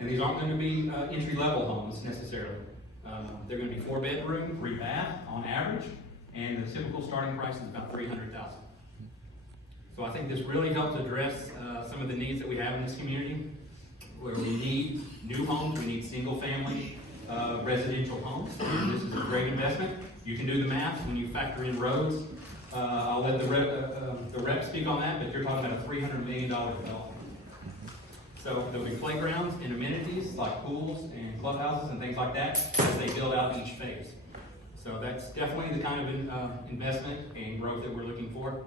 And these aren't going to be entry-level homes necessarily. They're going to be 4-bedroom, 3-bath on average, and the typical starting price is about $300,000. So I think this really helps address some of the needs that we have in this community, where we need new homes, we need single-family residential homes. This is a great investment. You can do the math when you factor in roads. I'll let the rep speak on that, but you're talking about a $300 million development. So there'll be playgrounds and amenities like pools and clubhouses and things like that as they build out each phase. So that's definitely the kind of investment and growth that we're looking for.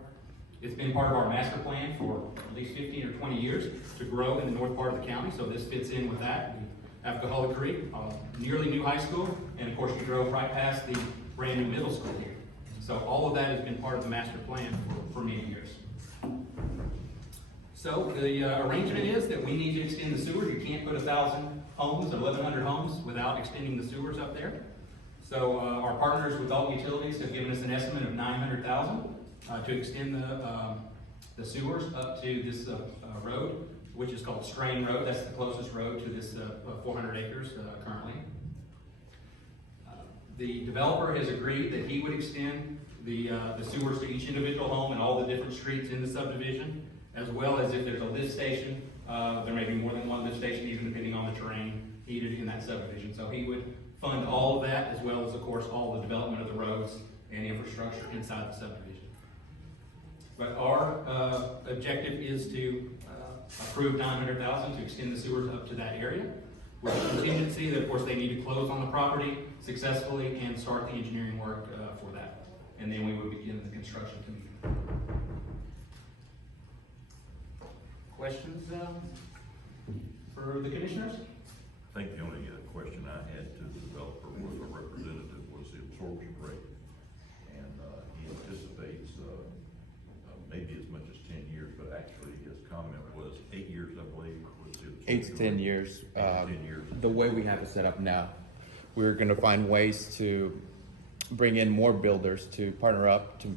It's been part of our master plan for at least 15 or 20 years to grow in the north part of the county, so this fits in with that. We have Cahola Creek, nearly new high school, and of course we drove right past the brand new middle school here. So all of that has been part of the master plan for many years. So the arrangement is that we need to extend the sewers. You can't put 1,000 homes or 1,100 homes without extending the sewers up there. So our partners with Alt Utilities have given us an estimate of $900,000 to extend the sewers up to this road, which is called Strain Road. That's the closest road to this 400 acres currently. The developer has agreed that he would extend the sewers to each individual home and all the different streets in the subdivision, as well as if there's a lift station, there may be more than one lift station, even depending on the terrain needed in that subdivision. So he would fund all of that, as well as, of course, all the development of the roads and infrastructure inside the subdivision. But our objective is to approve $900,000 to extend the sewers up to that area, with a contingency that, of course, they need to close on the property successfully and start the engineering work for that. And then we would begin the construction to meet. Questions for the commissioners? I think the only question I had to the developer was a representative was the absorption rate. And he anticipates maybe as much as 10 years, but actually his comment was 8 years, I believe. Was the 8 to 10 years. 8 to 10 years. The way we have it set up now, we're going to find ways to bring in more builders to partner up to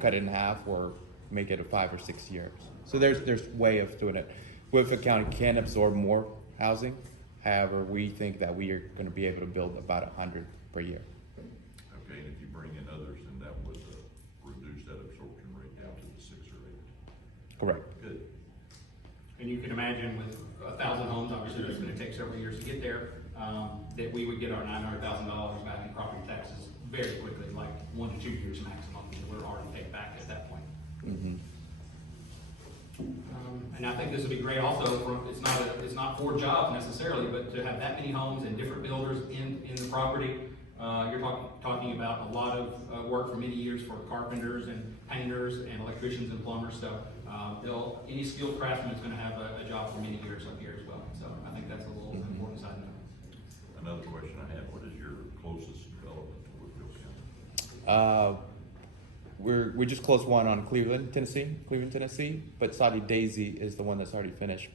cut it in half or make it a 5 or 6 years. So there's way of doing it. Woodford County can absorb more housing. However, we think that we are going to be able to build about 100 per year. Okay, and if you bring in others, then that would reduce that absorption rate down to the 6 or 8. Correct. Good. And you can imagine with 1,000 homes, obviously that's going to take several years to get there, that we would get our $900,000 back in property taxes very quickly, like 1 to 2 years maximum. We're already paid back at that point. Mm-hmm. And I think this would be great also for, it's not for jobs necessarily, but to have that many homes and different builders in the property. You're talking about a lot of work for many years for carpenters and painters and electricians and plumbers. So any skilled craftsman is going to have a job for many years up here as well. So I think that's a little important side note. Another question I had, what is your closest development to Woodville County? We just closed one on Cleveland, Tennessee, but Saudi Daisy is the one that's already finished.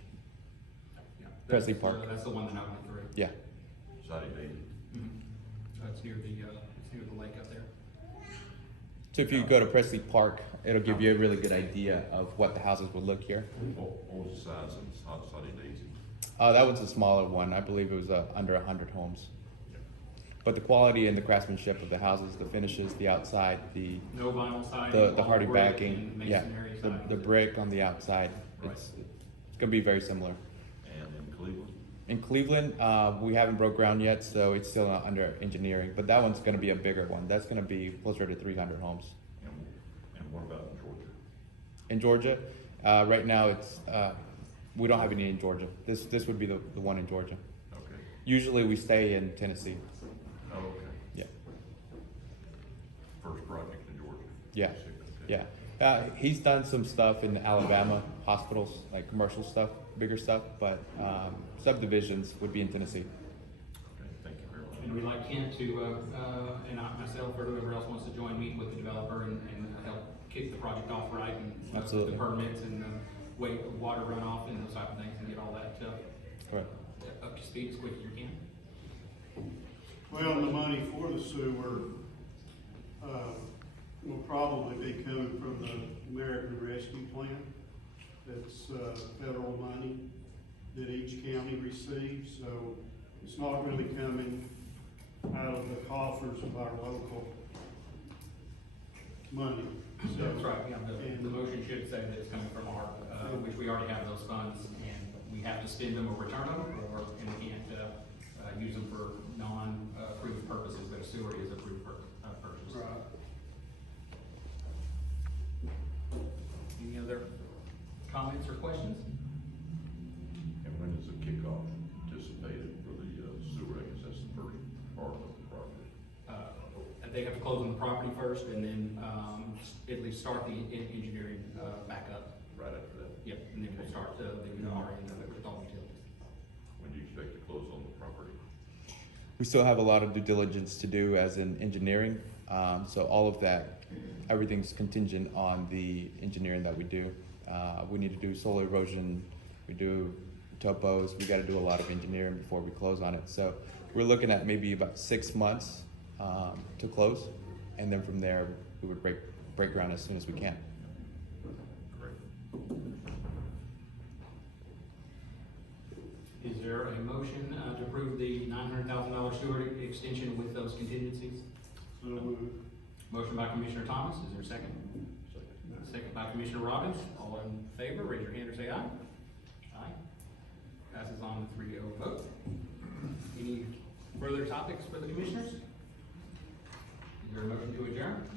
Yeah, Presley Park. That's the one that I went through. Yeah. Saudi Daisy. Mm-hmm. It's near the lake up there. So if you go to Presley Park, it'll give you a really good idea of what the houses would look here. What was the size of Saudi Daisy? That was a smaller one. I believe it was under 100 homes. But the quality and the craftsmanship of the houses, the finishes, the outside, the no vinyl siding, the hardy brick backing, and yeah, masonry the brick on the outside, Right. it's gonna be very similar. And in Cleveland? In Cleveland, we haven't broke ground yet, so it's still under engineering. But that one's gonna be a bigger one. That's gonna be closer to 300 homes. And what about in Georgia? In Georgia, right now it's we don't have any in Georgia. This would be the one in Georgia. Okay. Usually we stay in Tennessee. Oh, okay. Yeah. First project in Georgia? Yeah. Okay. Yeah. He's done some stuff in Alabama hospitals, like commercial stuff, bigger stuff, but subdivisions would be in Tennessee. Okay, thank you very much. And we'd like Kent to, and myself or whoever else wants to join, meet with the developer and help kick the project off right, and Absolutely. the permits and water runoff and those type of things, and get all that Correct. up to speed as quick as you can. Well, the money for the sewer will probably be coming from the American Rescue Plan. That's federal money. that each county receives, so it's not really coming out of the coffers of our local money. So That's right, yeah, the and- motion should say that it's coming from our, which we already have those funds, and we have to spend them or return them, and we can't, use them for non-approved purposes, but sewer is approved purchase. Right. Any other comments or questions? And when is the kickoff anticipated for the sewer? I guess that's the first part of the project. They have to close on the property first, and then, at least start the engineering, back up. Right after that. Yep, and then we'll start the R and with all utilities. When do you expect to close on the property? We still have a lot of due diligence to do as in engineering. So all of that, everything's contingent on the engineering that we do. We need to do soil erosion, we do topos, we gotta do a lot of engineering before we close on it. So we're looking at maybe about 6 months to close, and then from there, we would break ground as soon as we can. Great. Is there a motion to approve the $900,000 sewer extension with those contingencies? So moved. Motion by Commissioner Thomas, is there a second? Second by Commissioner Robbins, all in favor, raise your hand or say aye. Aye. Passes on the 3-0 vote. Any further topics for the commissioners? Is there a motion to adjourn?